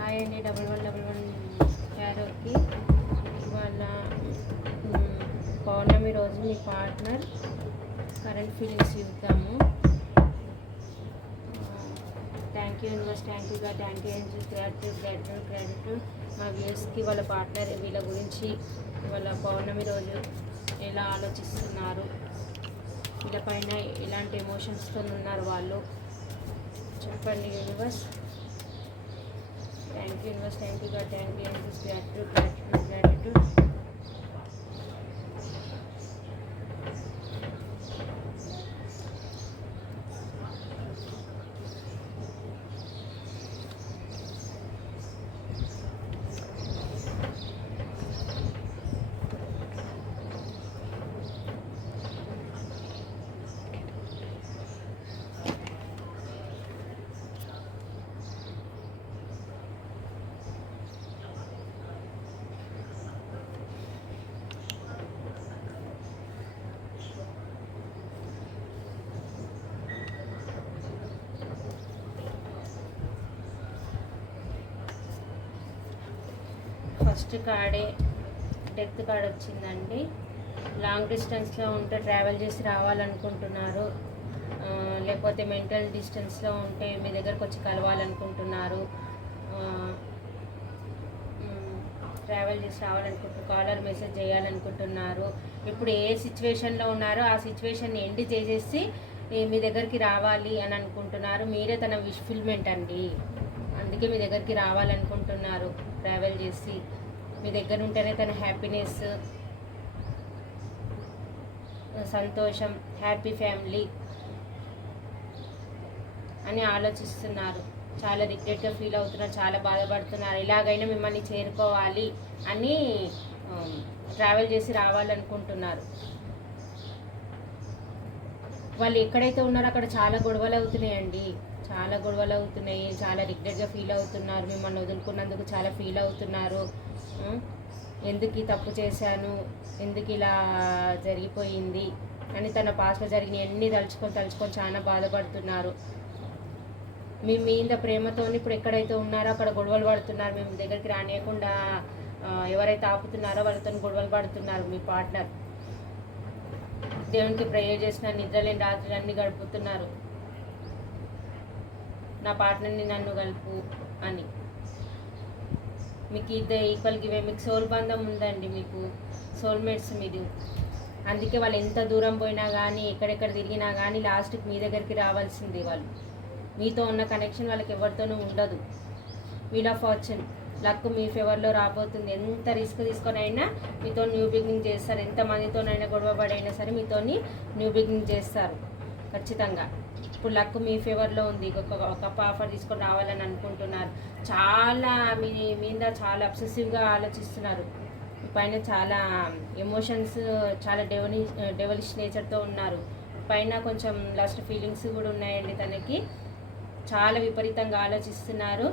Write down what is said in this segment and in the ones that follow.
Hi అండి double one double one క్యారోకి వాళ్ళ పౌర్ణమి రోజు మీ పార్ట్నర్ కరెంట్ ఫీలింగ్స్ ఇద్దాము thank you universe thank యూగా thank you gratitude gratitude gratitude. మా వ్యూస్కి వాళ్ళ పార్ట్నర్ వీళ్ళ గురించి వాళ్ళ పౌర్ణమి రోజు ఎలా ఆలోచిస్తున్నారు? వీళ్ళ పైన ఎలాంటి ఎమోషన్స్తో ఉన్నారు వాళ్ళు? చెప్పండి universe. Thank you, invest. Thank you, God. Thank you, invest. Gratitude, gratitude, gratitude. First కార్డే death card వచ్చిందండి. లాంగ్ డిస్టెన్స్లో ఉంటే ట్రావెల్ చేసి రావాలనుకుంటున్నారు. లేకపోతే మెంటల్ డిస్టెన్స్లో ఉంటే మీ దగ్గరకు వచ్చి కలవాలనుకుంటున్నారు. ట్రావెల్ చేసి రావాలనుకుంటున్నారు కాలర్ మెసేజ్ చేయాలనుకుంటున్నారు. ఇప్పుడు ఏ సిచ్యువేషన్లో ఉన్నారో ఆ సిచ్యువేషన్ ఎండ్ చేసేసి మీ దగ్గరికి రావాలి అని అనుకుంటున్నారు. మీరే తన విష్ఫిల్మెంట్ అండి. అందుకే మీ దగ్గరికి రావాలనుకుంటున్నారు ట్రావెల్ చేసి. మీ దగ్గర ఉంటేనే తన హ్యాపీనెస్ సంతోషం హ్యాపీ ఫ్యామిలీ అని ఆలోచిస్తున్నారు. చాలా రిగ్రెట్గా ఫీల్ అవుతున్నారు చాలా బాధపడుతున్నారు. ఎలాగైనా మిమ్మల్ని చేరుకోవాలి అని um, ట్రావెల్ చేసి రావాలనుకుంటున్నారు. వాళ్ళు ఎక్కడైతే ఉన్నారో అక్కడ చాలా గొడవలు అవుతున్నాయండి. చాలా గొడవలు అవుతున్నాయి చాలా రిగ్రెట్గా ఫీల్ అవుతున్నారు. మిమ్మల్ని వదులుకున్నందుకు చాలా ఫీల్ అవుతున్నారు. ఎందుకు ఈ తప్పు చేశాను? ఎందుకు ఇలా జరిగిపోయింది? అని తన పాస్లో జరిగిన అన్ని తలుచుకొని తలుచుకొని చాలా బాధపడుతున్నారు. మీ మీద ప్రేమతో ఇప్పుడు ఎక్కడైతే ఉన్నారో అక్కడ గొడవలు పడుతున్నారు. మేము దగ్గరికి రానియకుండా ఎవరైతే ఆపుతున్నారో వాళ్ళతో గొడవలు పడుతున్నారు మీ పార్ట్నర్ దేవునికి ప్రేయర్ చేసిన నిద్రలేని రాత్రులు అన్నీ గడుపుతున్నారు. నా పార్ట్నర్ని నన్ను కలుపు అని. మీకు ఇద్దరు ఈక్వల్ గివే మీకు సోల్ బంధం ఉందండి మీకు సోల్మేట్స్ మీరు అందుకే వాళ్ళు ఎంత దూరం పోయినా కానీ ఎక్కడెక్కడ తిరిగినా కానీ లాస్ట్కి మీ దగ్గరికి రావాల్సింది వాళ్ళు. మీతో ఉన్న కనెక్షన్ వాళ్ళకి ఎవరితోనూ ఉండదు. వీల్ ఆఫ్ ఫార్చ్యూన్ లక్ మీ ఫేవర్లో రాబోతుంది. ఎంత రిస్క్ తీసుకొని అయినా మీతో న్యూ బిగినింగ్ చేస్తారు. ఎంత మందితోనైనా గొడవ పడైనా సరే మీతోని న్యూ బిగినింగ్ చేస్తారు. ఖచ్చితంగా. ఇప్పుడు లక్ మీ ఫేవర్లో ఉంది. ఒక కప్ ఆఫర్ తీసుకొని రావాలని అనుకుంటున్నారు. చాలా మీ మీద చాలా అబ్సెసివ్గా ఆలోచిస్తున్నారు. పైన చాలా ఎమోషన్స్ చాలా డెవలి డెవలిష్ నేచర్తో ఉన్నారు. పైన కొంచెం లాస్ట్ ఫీలింగ్స్ కూడా ఉన్నాయండి తనకి. చాలా విపరీతంగా ఆలోచిస్తున్నారు.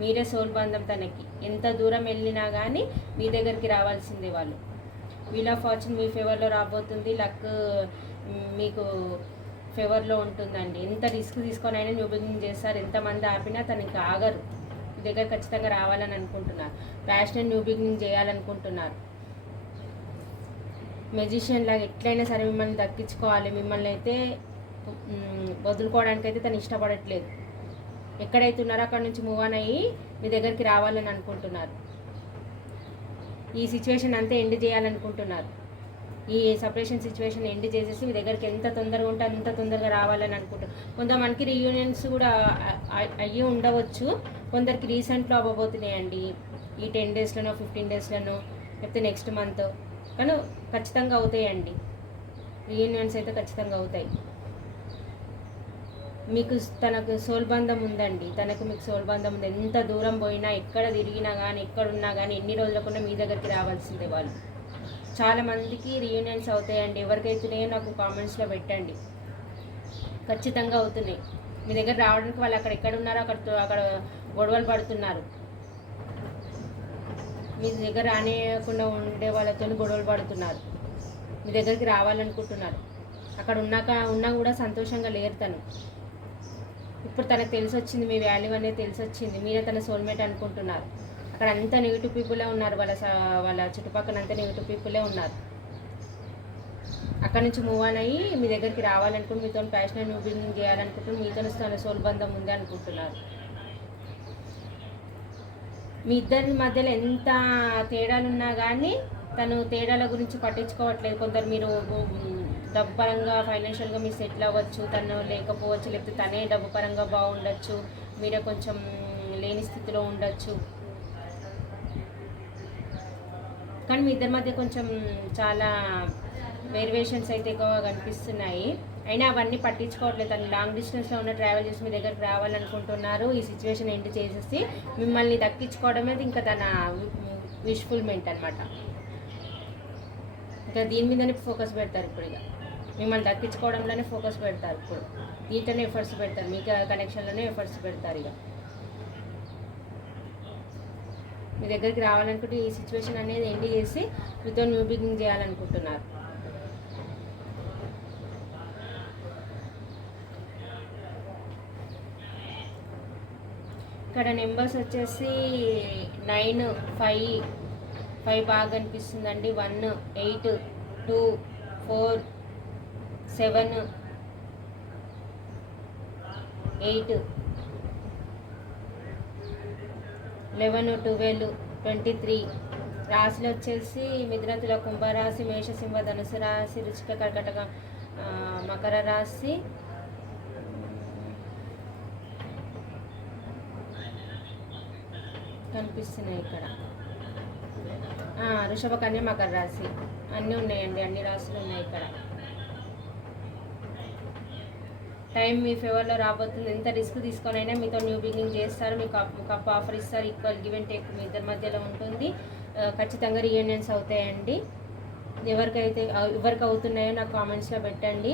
మీరే సోల్ బంధం తనకి. ఎంత దూరం వెళ్ళినా కానీ మీ దగ్గరికి రావాల్సిందే వాళ్ళు. వీల్ ఆఫ్ ఫార్చ్యూన్ మీ ఫేవర్లో రాబోతుంది. లక్ మీకు ఫేవర్లో ఉంటుందండి. ఎంత రిస్క్ తీసుకొని అయినా న్యూ చేస్తారు ఎంతమంది ఆపినా తనకి ఆగరు. దగ్గర ఖచ్చితంగా రావాలని అనుకుంటున్నారు. ప్యాషన్ న్యూ బిగినింగ్ చేయాలనుకుంటున్నారు. మెజిషియన్ లాగా ఎట్లయినా సరే మిమ్మల్ని దక్కించుకోవాలి. మిమ్మల్ని అయితే వదులుకోవడానికి అయితే తను ఇష్టపడట్లేదు. ఎక్కడైతే ఉన్నారో అక్కడ నుంచి మూవ్ ఆన్ అయ్యి మీ దగ్గరికి రావాలని అనుకుంటున్నారు. ఈ సిచ్యువేషన్ అంతా ఎండ్ చేయాలనుకుంటున్నారు. ఈ సపరేషన్ సిచ్యువేషన్ ఎండ్ చేసేసి మీ దగ్గరికి ఎంత తొందరగా ఉంటే అంత తొందరగా రావాలని అనుకుంటారు కొంతమందికి రీయూనియన్స్ కూడా అయ్యి ఉండవచ్చు. కొందరికి రీసెంట్లో అవ్వబోతున్నాయండి. ఈ టెన్ డేస్లోనో ఫిఫ్టీన్ డేస్లోనో లేకపోతే నెక్స్ట్ మంత్ కానీ ఖచ్చితంగా అవుతాయండి. రీయూనియన్స్ అయితే ఖచ్చితంగా అవుతాయి. మీకు తనకు సోల్బంధం ఉందండి. తనకు మీకు సోల్బంధం ఉంది. ఎంత దూరం పోయినా ఎక్కడ తిరిగినా కానీ ఎక్కడ ఉన్నా కానీ ఎన్ని రోజులకున్నా మీ దగ్గరికి రావాల్సిందే వాళ్ళు. చాలా మందికి రీయూనియన్స్ అవుతాయండి. ఎవరికైతున్నాయో నాకు కామెంట్స్లో పెట్టండి. ఖచ్చితంగా అవుతున్నాయి. మీ దగ్గర రావడానికి వాళ్ళు అక్కడ ఎక్కడ ఉన్నారో అక్కడ అక్కడ గొడవలు పడుతున్నారు. మీ దగ్గర రానియకుండా ఉండే వాళ్ళతో గొడవలు పడుతున్నారు. మీ దగ్గరికి రావాలనుకుంటున్నారు. అక్కడ ఉన్నాక ఉన్నా కూడా సంతోషంగా లేరు తను. ఇప్పుడు తనకు తెలిసి వచ్చింది మీ వాల్యూ అనేది తెలిసి వచ్చింది మీరే తన సోల్మేట్ అనుకుంటున్నారు. అక్కడ అంతా నెగిటివ్ పీపులే ఉన్నారు. వాళ్ళ వాళ్ళ చుట్టుపక్కల అంతా నెగిటివ్ పీపులే ఉన్నారు. అక్కడ నుంచి మూవ్ ఆన్ అయ్యి మీ దగ్గరికి రావాలనుకుంటే మీతో ప్యాషన్ న్యూ బిల్డింగ్ చేయాలనుకుంటే మీతో తన సోల్బంధం ఉంది అనుకుంటున్నారు. మీ ఇద్దరి మధ్యలో ఎంత తేడాలు ఉన్నా కానీ తను తేడాల గురించి పట్టించుకోవట్లేదు. కొందరు మీరు డబ్బు పరంగా ఫైనాన్షియల్గా మీరు సెటిల్ అవ్వచ్చు తను లేకపోవచ్చు లేకపోతే తనే డబ్బు పరంగా బాగుండొచ్చు మీరే కొంచెం లేని స్థితిలో ఉండొచ్చు. కానీ మీ ఇద్దరి మధ్య కొంచెం చాలా వేరియేషన్స్ అయితే ఎక్కువగా కనిపిస్తున్నాయి. అయినా అవన్నీ పట్టించుకోవట్లేదు. తను లాంగ్ డిస్టెన్స్లో ఉన్న ట్రావెల్ చేసి మీ దగ్గరకు రావాలనుకుంటున్నారు. ఈ సిచ్యువేషన్ ఏంటి చేసేసి మిమ్మల్ని దక్కించుకోవడమే ఇంకా తన విష్ఫుల్మెంట్ అనమాట ఇంకా దీని మీదనే ఫోకస్ పెడతారు ఇప్పుడు ఇక. మిమ్మల్ని దక్కించుకోవడంలోనే ఫోకస్ పెడతారు ఇప్పుడు. దీంట్లోనే ఎఫర్ట్స్ పెడతారు. మీకు కనెక్షన్లోనే ఎఫర్ట్స్ పెడతారు ఇక. మీ దగ్గరికి రావాలనుకుంటే ఈ సిచ్యువేషన్ అనేది ఎండ్ చేసి మీతో న్యూ బిగినింగ్ చేయాలనుకుంటున్నారు. ఇక్కడ నెంబర్స్ వచ్చేసి నైన్ ఫైవ్ ఫైవ్ బాగా అనిపిస్తుందండి. One eight two four seven eight eleven twelve twenty three రాశులు వచ్చేసి మిథునతుల కుంభరాశి మేషసింహ ధనుసు రాశి రుచిక కర్కటక మకర రాశి. కనిపిస్తున్నాయి ఇక్కడ. వృషభ కన్య మకర రాశి. అన్నీ ఉన్నాయండి అన్ని రాశులు ఉన్నాయి ఇక్కడ. టైం మీ ఫేవర్లో రాబోతుంది. ఎంత రిస్క్ తీసుకొనైనా మీతో న్యూ బిగినింగ్ చేస్తారు. మీకు కప్ ఆఫర్ ఇస్తారు. ఈక్వల్ గివ్ అండ్ టేక్ మీ ఇద్దరి మధ్యలో ఉంటుంది. ఖచ్చితంగా రీయూనియన్స్ అవుతాయండి. ఎవరికైతే ఎవరికి అవుతున్నాయో నాకు కామెంట్స్లో పెట్టండి.